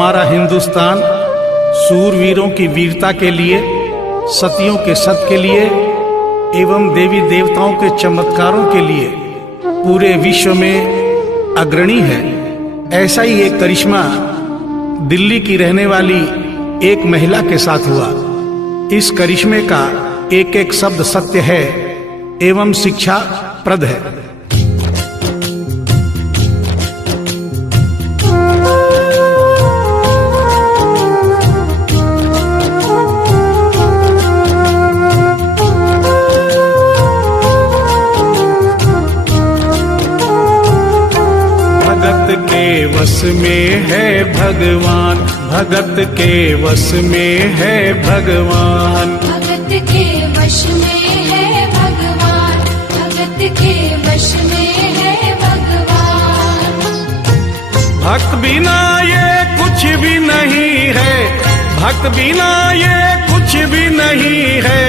हमारा हिंदुस्तान सूरवीरों की वीरता के लिए, सतियों के सत के लिए एवं देवी देवताओं के चमत्कारों के लिए पूरे विश्व में अग्रणी है। ऐसा ही एक करिश्मा दिल्ली की रहने वाली एक महिला के साथ हुआ। इस करिश्मे का एक एक शब्द सत्य है एवं शिक्षा प्रद है। भगत के वश में है भगवान, भगत के वश में है भगवान, भगत के वश में है भगवान, भगत के वश में है भगवान। भक्त बिना ये कुछ भी नहीं है, भक्त बिना ये कुछ भी नहीं है,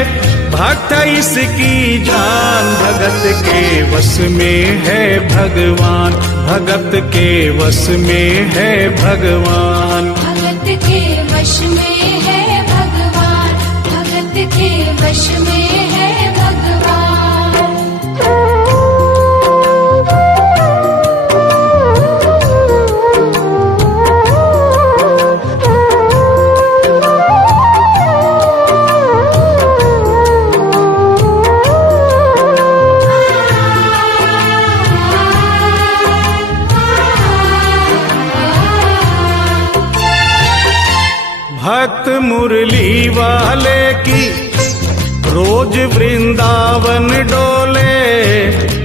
भक्त इसकी जान। भगत के वश में है भगवान, भगत के वश में है भगवान, भगत के वश में है भगवान, भगत के वश में है भगवान। भक्त मुरली वाले की रोज वृंदावन डोले,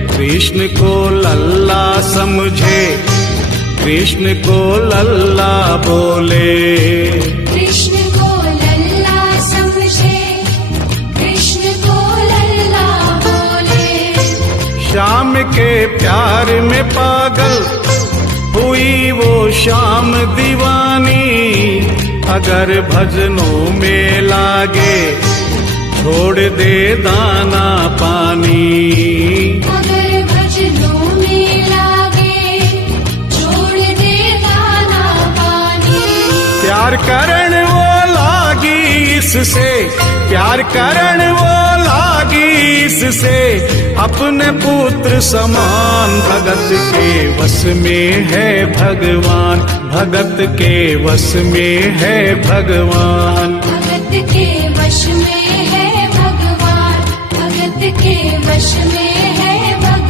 कृष्ण को लल्ला समझे, कृष्ण को लल्ला बोले, कृष्ण को लल्ला समझे, कृष्ण को लल्ला बोले। श्याम के प्यार में पागल हुई वो श्याम दीवानी, अगर भजनों में लागे छोड़ दे दाना पानी, अगर भजनों में लागे छोड़ दे दाना पानी। प्यार करण वो लागी इससे, प्यार करण वो लागी इससे, अपने पुत्र समान। भगत के वश में है भगवान, भगत के वश में है भगवान, भगत के वश में है भगवान, भगत के वश में है भगवान।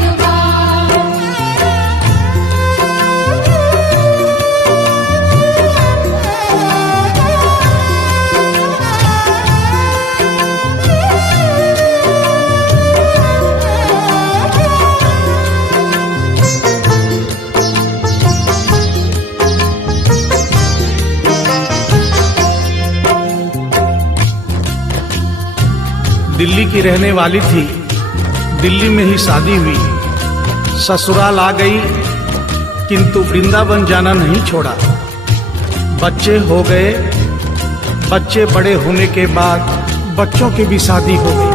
दिल्ली की रहने वाली थी, दिल्ली में ही शादी हुई, ससुराल आ गई किंतु वृंदावन जाना नहीं छोड़ा। बच्चे हो गए, बच्चे बड़े होने के बाद बच्चों की भी शादी हो गई,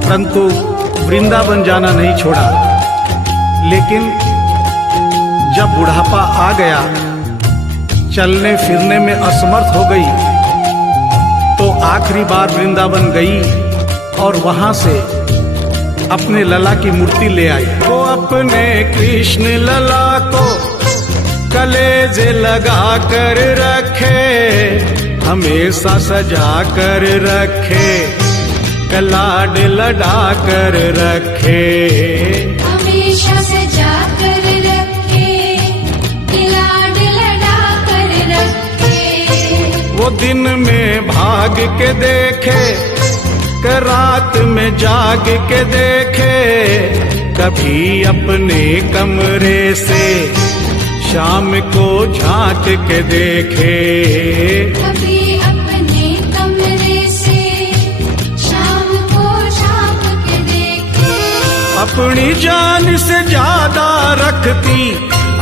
परंतु वृंदावन जाना नहीं छोड़ा। लेकिन जब बुढ़ापा आ गया, चलने फिरने में असमर्थ हो गई, तो आखिरी बार वृंदावन गई और वहां से अपने लला की मूर्ति ले आई। वो अपने कृष्ण लला को कलेजे लगा कर रखे, हमेशा सजा कर रखे, कलाड लड़ा कर रखे, हमेशा सजा कर रखे, लाड लड़ा कर रखे। वो दिन में भाग के देखे, कि रात में जाग के देखे, कभी अपने कमरे से शाम को झांक के देखे, कभी अपने कमरे से शाम को झांक के देखे। अपनी जान से ज्यादा रखती,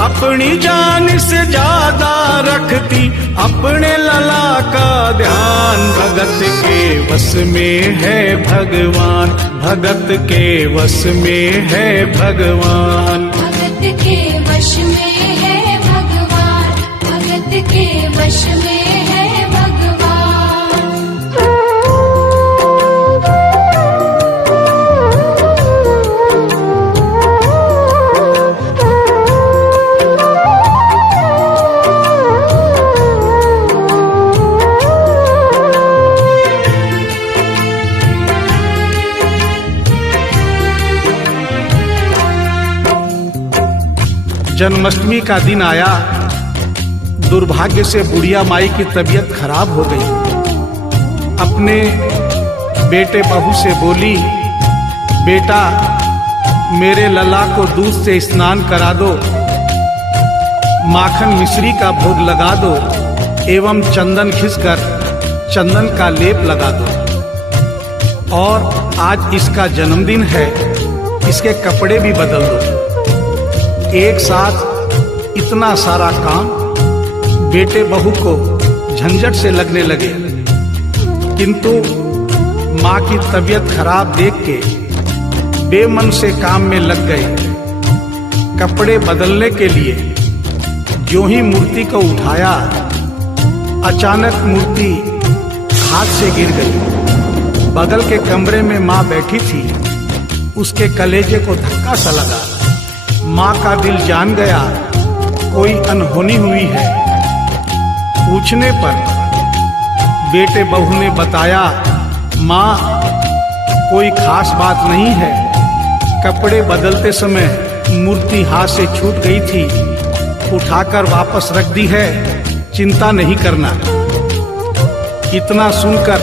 अपनी जान से ज्यादा रखती, अपने लला का ध्यान। भगत के वश में है भगवान, भगत के वश में है भगवान, भगत के वश में है भगवान, भगत के वश में है भगवान। जन्माष्टमी का दिन आया। दुर्भाग्य से बुढ़िया माई की तबीयत खराब हो गई। अपने बेटे बहू से बोली, बेटा मेरे लला को दूध से स्नान करा दो, माखन मिश्री का भोग लगा दो एवं चंदन घिसकर चंदन का लेप लगा दो। और आज इसका जन्मदिन है, इसके कपड़े भी बदल दो। एक साथ इतना सारा काम बेटे बहू को झंझट से लगने लगे, किंतु माँ की तबीयत खराब देख के बेमन से काम में लग गए। कपड़े बदलने के लिए जो ही मूर्ति को उठाया, अचानक मूर्ति हाथ से गिर गई। बगल के कमरे में माँ बैठी थी, उसके कलेजे को धक्का सा लगा। माँ का दिल जान गया कोई अनहोनी हुई है। पूछने पर बेटे बहू ने बताया, माँ कोई खास बात नहीं है, कपड़े बदलते समय मूर्ति हाथ से छूट गई थी, उठाकर वापस रख दी है, चिंता नहीं करना। इतना सुनकर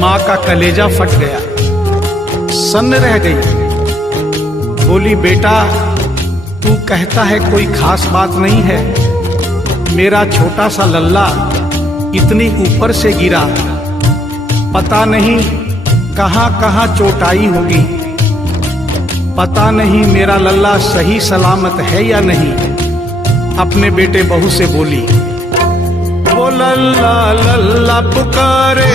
माँ का कलेजा फट गया, सन्न रह गई। बोली, बेटा तू कहता है कोई खास बात नहीं है, मेरा छोटा सा लल्ला इतनी ऊपर से गिरा, पता नहीं कहाँ कहाँ चोट आई होगी, पता नहीं मेरा लल्ला सही सलामत है या नहीं। अपने बेटे बहू से बोली, वो लल्ला लल्ला पुकारे,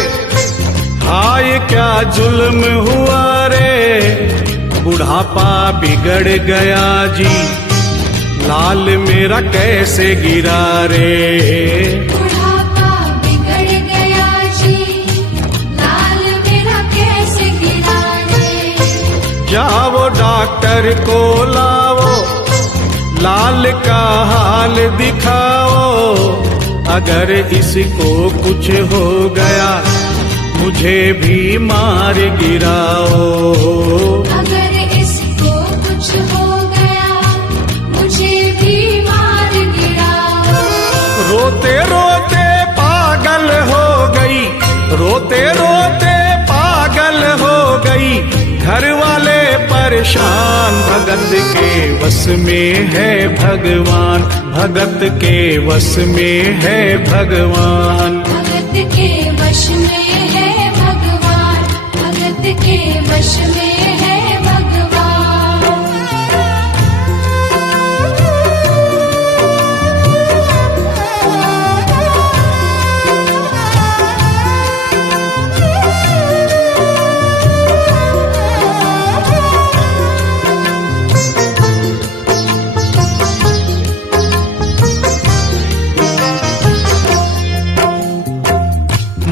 हाय क्या जुल्म हुआ रे, बुढ़ापा बिगड़ गया जी, लाल मेरा कैसे गिरा रे। बुढ़ापा बिगड़ गया जी, लाल मेरा कैसे गिरा रे। जाओ डॉक्टर को लाओ, लाल का हाल दिखाओ, अगर इसको कुछ हो गया मुझे भी मार गिराओ। अगर इसको कुछ हो गया मुझे भी मार गिराओ। रोते रोते पागल हो गई, रोते रोते पागल हो गई, घर वाले परेशान, भगत के वश में है भगवान, भगत के वश में है भगवान। भगत के वश में है भगवान, भगत के वश में है भगवान।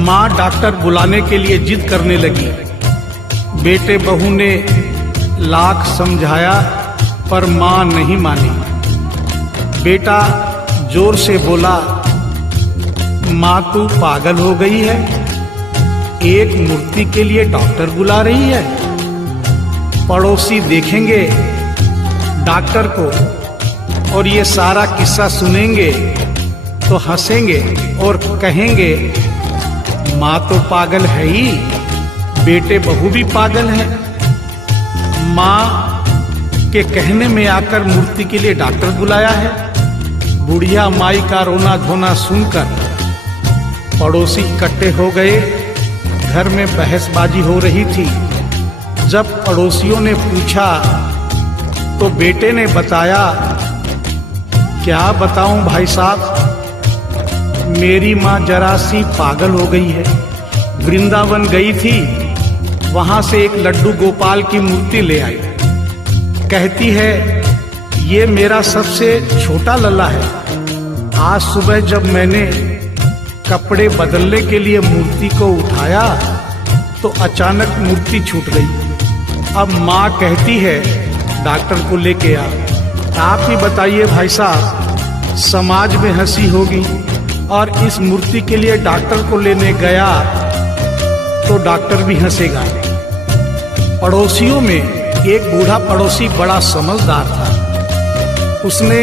माँ डॉक्टर बुलाने के लिए जिद करने लगी। बेटे बहू ने लाख समझाया पर माँ नहीं मानी। बेटा जोर से बोला, माँ तू पागल हो गई है, एक मूर्ति के लिए डॉक्टर बुला रही है। पड़ोसी देखेंगे डॉक्टर को और ये सारा किस्सा सुनेंगे तो हंसेंगे और कहेंगे माँ तो पागल है ही, बेटे बहू भी पागल है। माँ के कहने में आकर मूर्ति के लिए डॉक्टर बुलाया है। बुढ़िया माई का रोना धोना सुनकर पड़ोसी इकट्ठे हो गए। घर में बहसबाजी हो रही थी। जब पड़ोसियों ने पूछा तो बेटे ने बताया, क्या बताऊं भाई साहब, मेरी माँ जरा सी पागल हो गई है। वृंदावन गई थी, वहां से एक लड्डू गोपाल की मूर्ति ले आई। कहती है ये मेरा सबसे छोटा लल्ला है, आज सुबह जब मैंने कपड़े बदलने के लिए मूर्ति को उठाया तो अचानक मूर्ति छूट गई। अब माँ कहती है डॉक्टर को लेके आ। आप ही बताइए भाई साहब, समाज में हंसी होगी और इस मूर्ति के लिए डॉक्टर को लेने गया तो डॉक्टर भी हंसेगा। पड़ोसियों में एक बूढ़ा पड़ोसी बड़ा समझदार था। उसने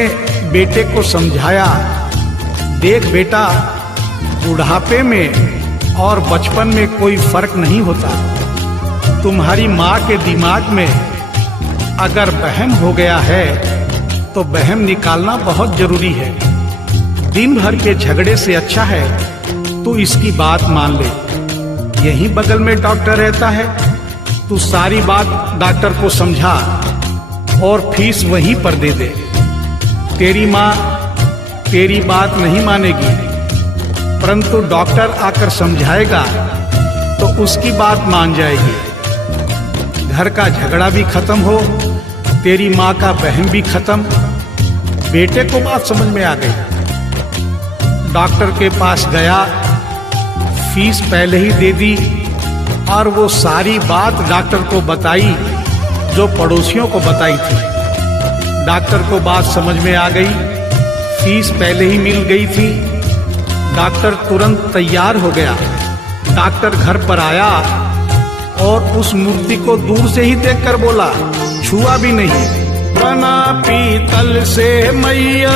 बेटे को समझाया, देख बेटा, बुढ़ापे में और बचपन में कोई फर्क नहीं होता। तुम्हारी माँ के दिमाग में अगर वहम हो गया है तो वहम निकालना बहुत जरूरी है। दिन भर के झगड़े से अच्छा है तू इसकी बात मान ले। यहीं बगल में डॉक्टर रहता है, तू सारी बात डॉक्टर को समझा और फीस वहीं पर दे दे। तेरी माँ तेरी बात नहीं मानेगी, परंतु डॉक्टर आकर समझाएगा तो उसकी बात मान जाएगी। घर का झगड़ा भी खत्म हो, तेरी माँ का वहम भी खत्म। बेटे को बात समझ में आ गई। डॉक्टर के पास गया, फीस पहले ही दे दी और वो सारी बात डॉक्टर को बताई जो पड़ोसियों को बताई थी। डॉक्टर को बात समझ में आ गई, फीस पहले ही मिल गई थी। डॉक्टर तुरंत तैयार हो गया। डॉक्टर घर पर आया और उस मूर्ति को दूर से ही देखकर बोला, छुआ भी नहीं। बना पीतल से मैया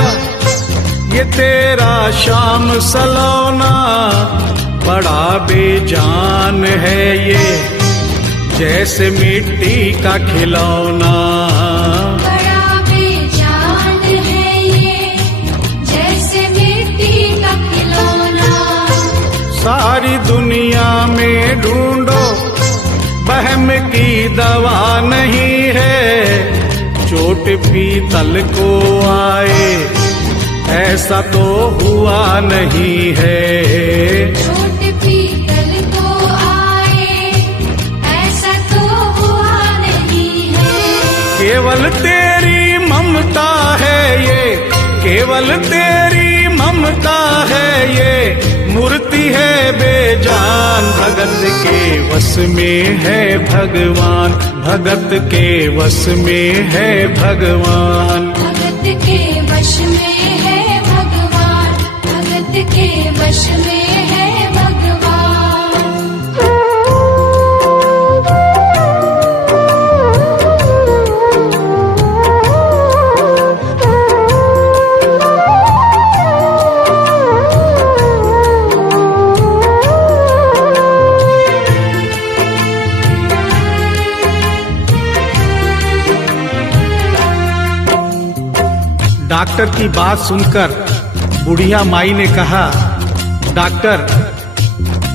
ये तेरा शाम सलोना, बड़ा बेजान है ये जैसे मिट्टी का खिलौना। बड़ा बेजान है ये जैसे मिट्टी का खिलौना। सारी दुनिया में ढूंढो वहम की दवा नहीं है, चोट पीतल को आए ऐसा तो हुआ नहीं है। चोट पीतल को आए ऐसा तो हुआ नहीं है। केवल तेरी ममता है ये, केवल तेरी ममता है ये, मूर्ति है बेजान। भगत के वश में है भगवान, भगत के वश में है भगवान। भगत के वश में है भगवान, भगत के वश में है भगवान। डॉक्टर की बात सुनकर बुढ़िया माई ने कहा, डॉक्टर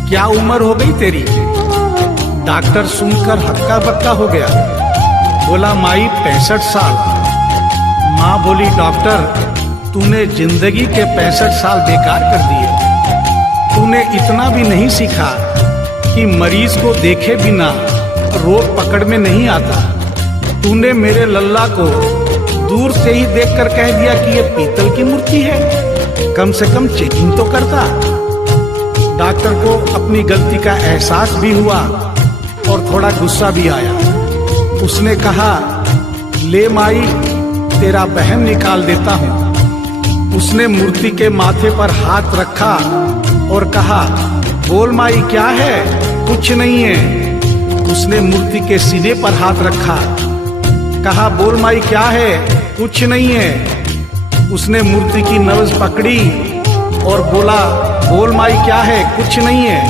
क्या उम्र हो गई तेरी? डॉक्टर सुनकर हक्का बक्का हो गया, बोला माई 65 साल। माँ बोली, डॉक्टर तूने जिंदगी के 65 साल बेकार कर दिए। तूने इतना भी नहीं सीखा कि मरीज को देखे बिना रोग पकड़ में नहीं आता। तूने मेरे लल्ला को दूर से ही देखकर कह दिया कि ये पीतल की मूर्ति है, कम से कम चेकिंग तो करता। डॉक्टर को अपनी गलती का एहसास भी हुआ और थोड़ा गुस्सा भी आया। उसने कहा, ले माई तेरा बहन निकाल देता हूँ। उसने मूर्ति के माथे पर हाथ रखा और कहा, बोल माई क्या है? कुछ नहीं है। उसने मूर्ति के सीने पर हाथ रखा, कहा, बोल माई क्या है? कुछ नहीं है। उसने मूर्ति की नब्ज पकड़ी और बोला, बोल माई क्या है? कुछ नहीं है।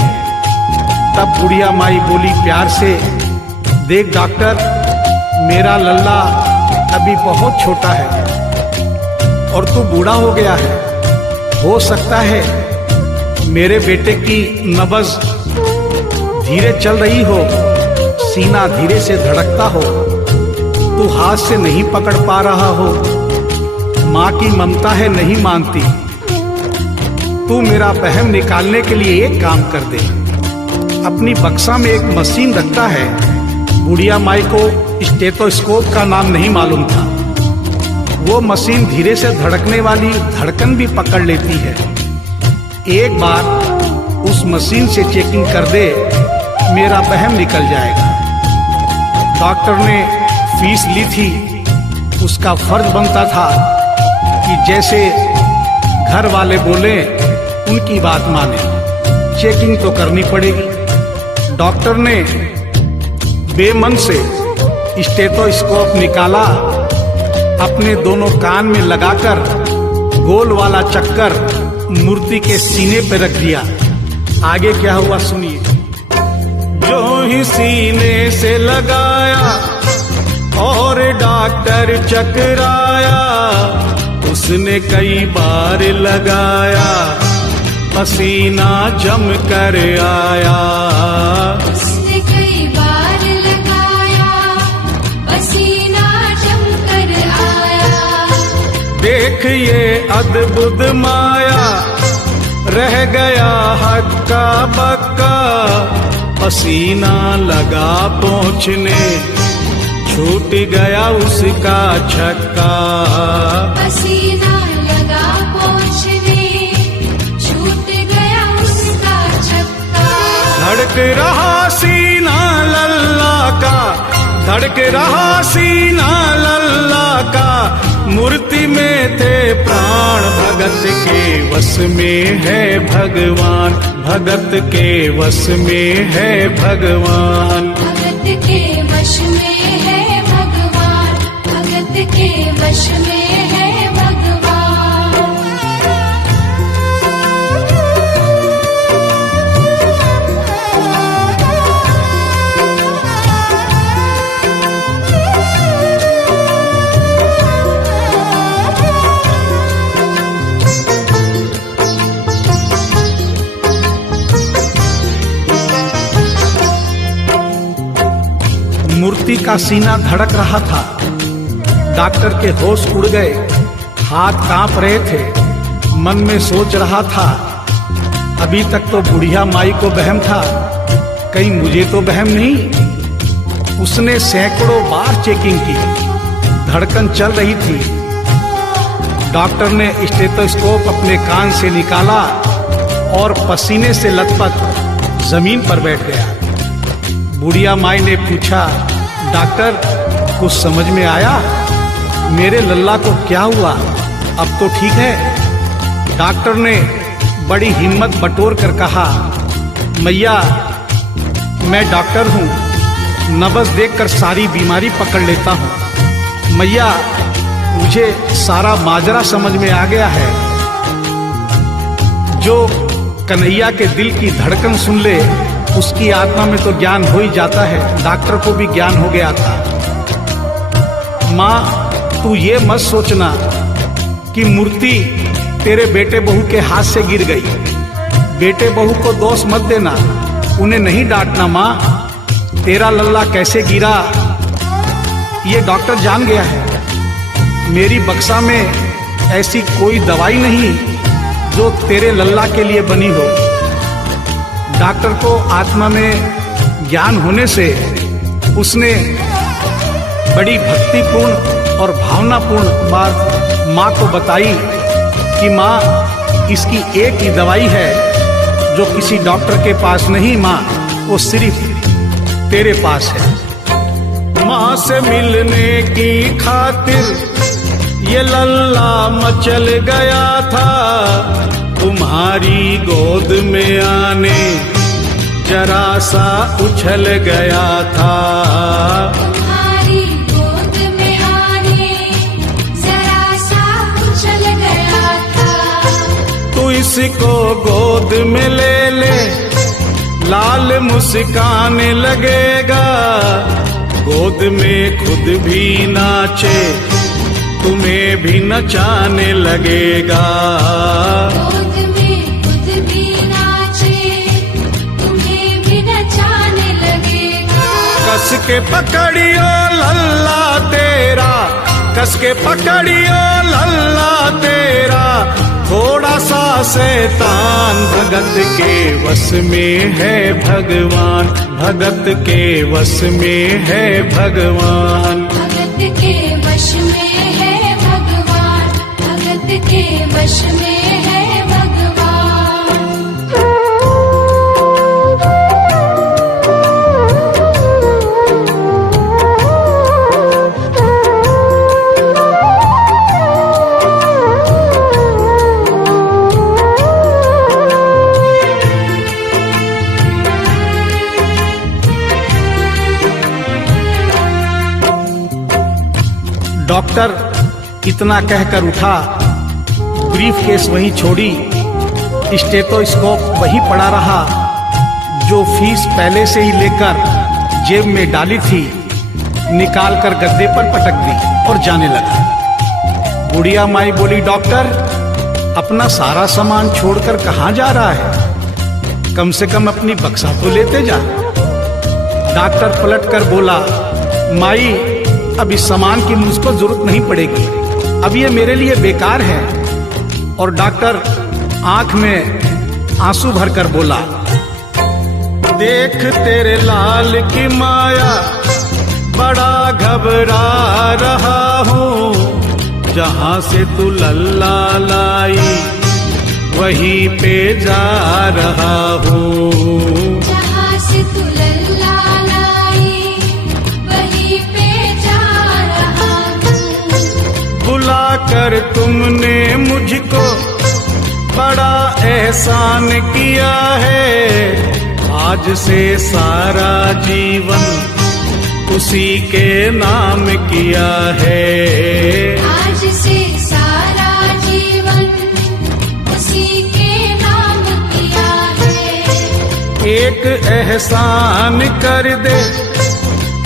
तब बुढ़िया माई बोली प्यार से, देख डॉक्टर, मेरा लल्ला अभी बहुत छोटा है और तू बूढ़ा हो गया है। हो सकता है मेरे बेटे की नब्ज धीरे चल रही हो, सीना धीरे से धड़कता हो, तू हाथ से नहीं पकड़ पा रहा हो। माँ की ममता है नहीं मानती। तू मेरा वहम निकालने के लिए एक काम कर दे। अपनी बक्सा में एक मशीन रखता है। बुढ़िया माई को स्टेथोस्कोप का नाम नहीं मालूम था। वो मशीन धीरे से धड़कने वाली धड़कन भी पकड़ लेती है। एक बार उस मशीन से चेकिंग कर दे, मेरा वहम निकल जाएगा। डॉक्टर ने फीस ली थी, उसका फर्ज बनता था कि जैसे घर वाले बोले उनकी बात माने, चेकिंग तो करनी पड़ेगी। डॉक्टर ने बेमन से स्टेथोस्कोप निकाला, अपने दोनों कान में लगाकर गोल वाला चक्कर मूर्ति के सीने पे रख दिया। आगे क्या हुआ सुनिए। जो ही सीने से लगाया और डॉक्टर चकराया, उसने कई बार लगाया, पसीना जम कर आया। उसने कई बार लगाया, पसीना जम कर आया। देख ये अद्भुत माया, रह गया हक्का बक्का, पसीना लगा पहुँचने, छूट गया उसका छक्का। पसीना लगा पहुँचने, छूट गया उसका छक्का। धड़क रहा सीना लल्ला का, धड़क रहा सीना लल्ला का, मूर्ति में थे प्राण, भगत के वश में है भगवान, भगत के वश में है भगवान। भगत के वश में है भगवान, भगत के वश में है भगवान। मूर्ति का सीना धड़क रहा था। डॉक्टर के होश उड़ गए, हाथ कांप रहे थे। मन में सोच रहा था, अभी तक तो बुढ़िया माई को वहम था, कहीं मुझे तो वहम नहीं। उसने सैकड़ों बार चेकिंग की, धड़कन चल रही थी। डॉक्टर ने स्टेथोस्कोप अपने कान से निकाला और पसीने से लथपथ जमीन पर बैठ गया। बुढ़िया माई ने पूछा, डॉक्टर कुछ समझ में आया? मेरे लल्ला को क्या हुआ? अब तो ठीक है। डॉक्टर ने बड़ी हिम्मत बटोर कर कहा, मैया मैं डॉक्टर हूँ, नब्ज देखकर सारी बीमारी पकड़ लेता हूँ। मैया मुझे सारा माजरा समझ में आ गया है। जो कन्हैया के दिल की धड़कन सुन ले, उसकी आत्मा में तो ज्ञान हो ही जाता है। डॉक्टर को भी ज्ञान हो गया था। माँ तू ये मत सोचना कि मूर्ति तेरे बेटे बहू के हाथ से गिर गई। बेटे बहू को दोष मत देना, उन्हें नहीं डांटना। माँ तेरा लल्ला कैसे गिरा ये डॉक्टर जान गया है। मेरी बक्सा में ऐसी कोई दवाई नहीं जो तेरे लल्ला के लिए बनी हो। डॉक्टर को आत्मा में ज्ञान होने से उसने बड़ी भक्तिपूर्ण और भावनापूर्ण बात माँ को बताई कि माँ इसकी एक ही दवाई है जो किसी डॉक्टर के पास नहीं, माँ वो सिर्फ तेरे पास है। माँ से मिलने की खातिर ये लल्ला मचल गया था, तुम्हारी गोद में आने जरा सा उछल गया था। तुम्हारी गोद में आने जरा सा उछल गया था। तू इसको गोद में ले ले, लाल मुस्काने लगेगा। गोद में खुद भी नाचे, तुम्हें भी नचाने लगेगा। गोद में खुद भी नाचे, तुम्हें भी नचाने लगेगा। कस के पकड़ियो लल्ला तेरा, कस के पकड़ियो लल्ला तेरा, थोड़ा सा शैतान भगत के वश में है भगवान, भगत के वश में है भगवान। भगत के वश में है भगवान। के वश में है भगवान। डॉक्टर इतना कहकर उठा, ब्रीफ केस वहीं छोड़ी, स्टेथोस्कोप वहीं पड़ा रहा जो फीस पहले से ही लेकर जेब में डाली थी, निकाल कर गद्दे पर पटक दी और जाने लगा। बुढ़िया माई बोली, डॉक्टर अपना सारा सामान छोड़कर कहाँ जा रहा है? कम से कम अपनी बक्सा तो लेते जा। डॉक्टर पलट कर बोला, माई अब इस सामान की मुझको जरूरत नहीं पड़ेगी, अब ये मेरे लिए बेकार है। और डॉक्टर आंख में आंसू भरकर बोला, देख तेरे लाल की माया, बड़ा घबरा रहा हूँ। जहाँ से तू लल्ला लाई वहीं पे जा रहा हूँ। जहाँ से तू लल्ला लाई वहीं पे जा रहा हूँ। बुला कर तुमने मुझको बड़ा एहसान किया है। आज से सारा जीवन उसी के नाम किया है। आज से सारा जीवन उसी के नाम किया है। एक एहसान कर दे,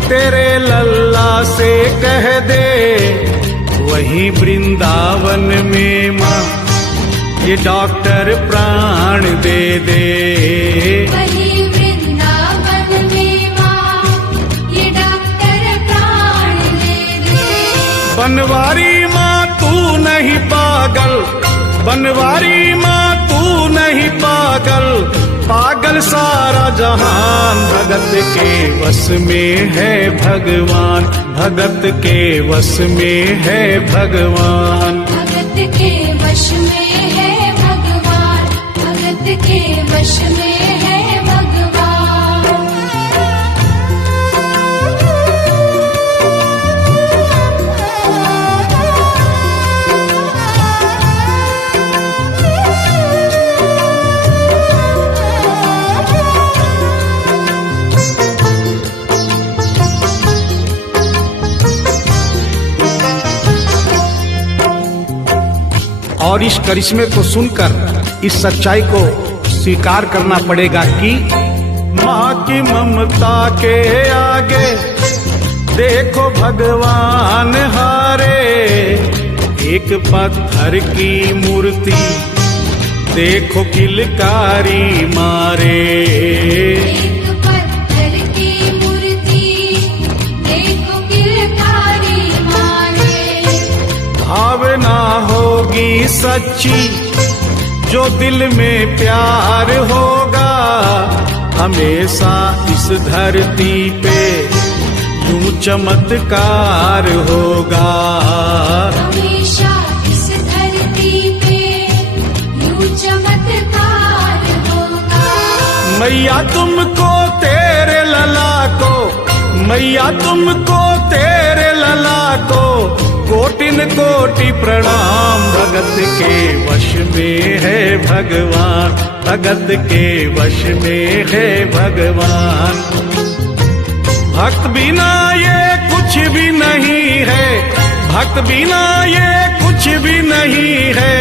तेरे लल्ला से कह दे, वही वृंदावन में माँ ये डॉक्टर प्राण दे दे। वही वृंदावन में माँ ये डॉक्टर प्राण दे दे। बनवारी माँ तू नहीं पागल, बनवारी माँ तू नहीं पागल, पागल सारा जहान। भगत के वश में है भगवान, भगत के वश में है भगवान। भगत के वश में है भगवान, भगत के वश में है भगवान। और इस करिश्मे को सुनकर इस सच्चाई को स्वीकार करना पड़ेगा कि माँ की ममता के आगे देखो भगवान हारे। एक पत्थर की मूर्ति देखो किलकारी मारे। एक पत्थर की मूर्ति देखो किलकारी मारे। भावना होगी सच्ची जो दिल में प्यार होगा, हमेशा इस धरती पे यूं चमत्कार होगा। हमेशा इस धरती पे यूं चमत्कार होगा। मैया तुमको तेरे लला को, मैया तुमको तेरे लला को कोटिन कोटि प्रणाम। भगत के वश में है भगवान, भगत के वश में है भगवान। भक्त बिना ये कुछ भी नहीं है, भक्त बिना ये कुछ भी नहीं है।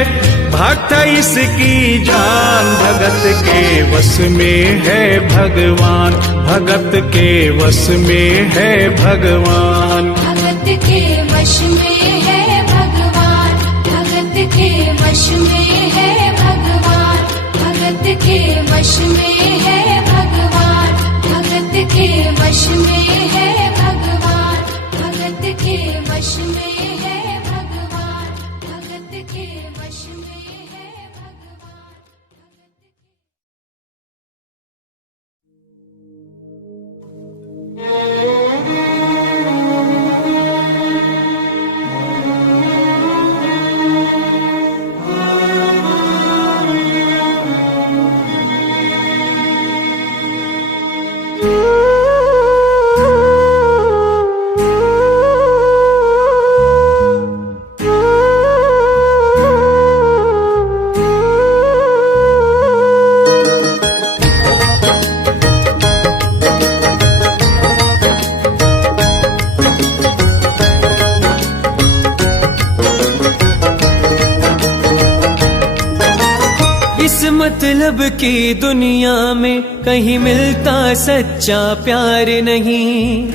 भक्त इसकी जान, भगत के वश में है भगवान, भगत के वश में है भगवान। भगत के वश में है भगवान, भगत के वश में है भगवान। भगत के वश में है भगवान, भगत के वश में है भगवान। भगत के वश में है भगवान, भगत के वश में है भगवान। मतलब की दुनिया में कहीं मिलता सच्चा प्यार नहीं।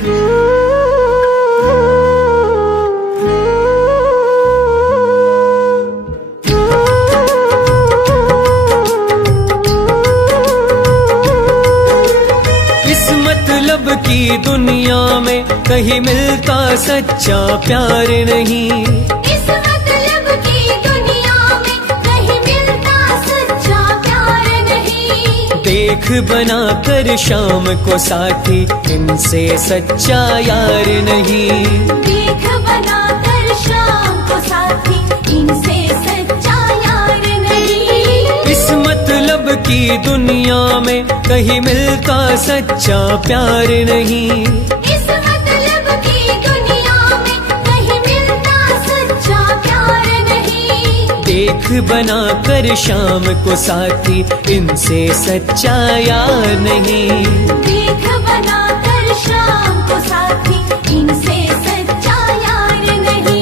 इस मतलब की दुनिया में कहीं मिलता सच्चा प्यार नहीं। इस मतलब की दुनिया में कहीं मिलता सच्चा प्यार नहीं। देख बना कर शाम को साथी इनसे सच्चा यार नहीं। देख बना कर शाम को साथी इनसे सच्चा यार नहीं। इस मतलब की दुनिया में कहीं मिलता सच्चा प्यार नहीं। इस मतलब की दुनिया में कहीं मिलता सच्चा प्यार नहीं। देख बना कर शाम को साथी इनसे सच्चा यार नहीं। देख बना कर शाम को साथी इनसे सच्चा यार नहीं।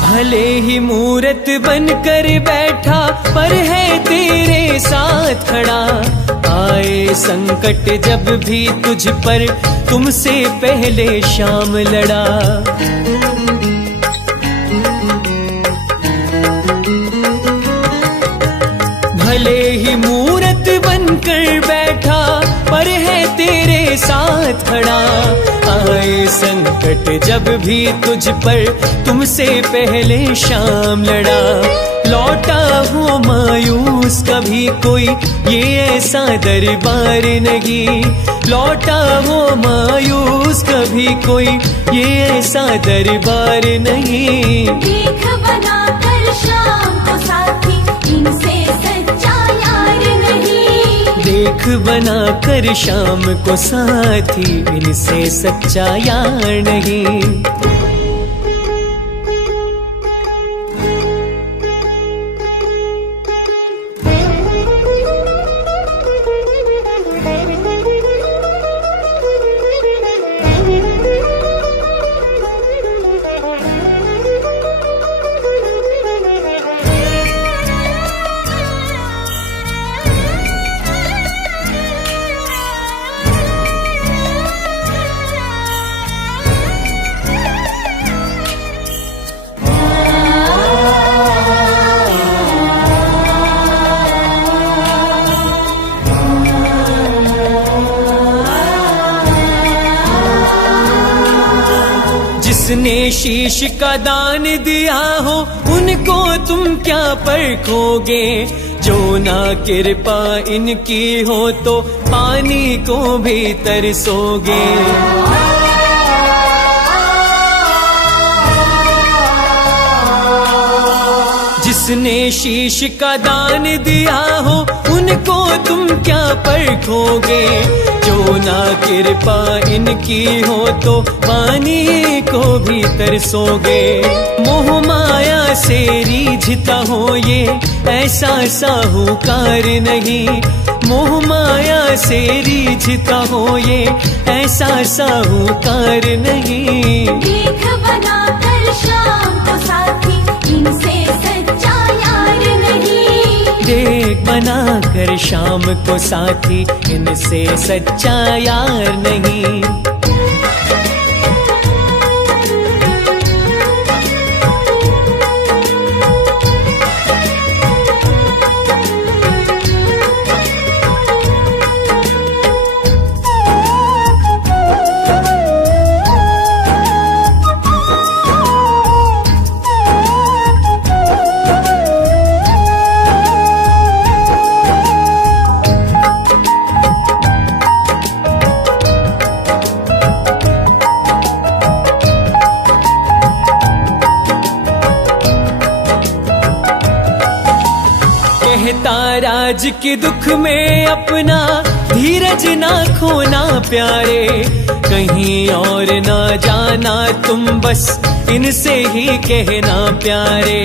भले ही मूरत बनकर बैठा पर है तेरे साथ खड़ा। आए संकट जब भी तुझ पर तुमसे पहले शाम लड़ा। भले ही मूरत बनकर बैठा पर है तेरे साथ खड़ा। आए संकट जब भी तुझ पर तुमसे पहले शाम लड़ा। लौटा हो मायूस कभी कोई ये ऐसा दरबार नहीं। लौटा हो मायूस कभी कोई ये ऐसा दरबार नहीं। देख बना कर शाम को साथी इनसे सच्चा यार नहीं। देख बना कर शाम को साथी इनसे सच्चा यार नहीं। जिसने शीश का दान दिया हो उनको तुम क्या परखोगे। जो ना कृपा इनकी हो तो पानी को भी तरसोगे। जिसने शीश का दान दिया हो उनको तुम क्या परखोगे। जो ना कृपा इनकी हो तो पानी को भी तरसोगे। मोह माया से रीझता हो ये ऐसा साहूकार नहीं। मोह माया से रीझता हो ये ऐसा साहूकार नहीं। देख बना कर शाम को साथी इनसे सच्चा यार नहीं। देख बना कर शाम को साथी इनसे सच्चा यार नहीं। कहता राज के दुख में अपना धीरज ना खोना प्यारे, कहीं और ना जाना तुम बस इनसे ही कहना प्यारे।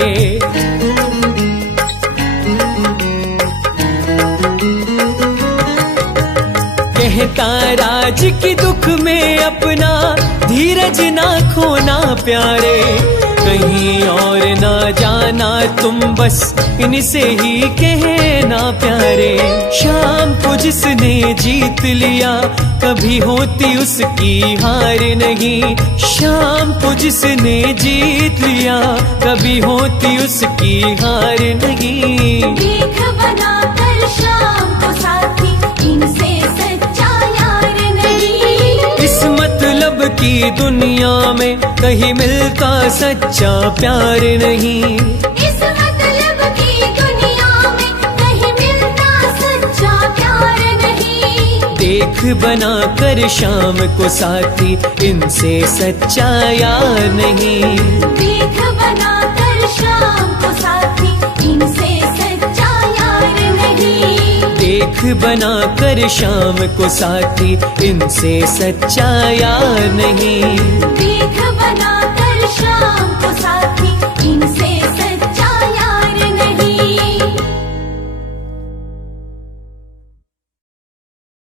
कहता राज के दुख में अपना धीरज ना खोना प्यारे, कहीं और ना जाना तुम बस इनसे ही कहना प्यारे। शाम को जिसने जीत लिया कभी होती उसकी हार नहीं, शाम को जिसने जीत लिया कभी होती उसकी हार नहीं। देख बनाकर शाम को साथी इनसे सच्चा यार नहीं। इस मतलब की दुनिया में कहीं मिलता सच्चा प्यार नहीं। इस मतलब की दुनिया में कहीं मिलता सच्चा प्यार नहीं। देख बना कर शाम को साथी इनसे सच्चा यार नहीं। देख बनाकर शाम को साथी इनसे सच्चा यार नहीं। देख बना कर शाम को साथी इनसे सच्चा यार नहीं।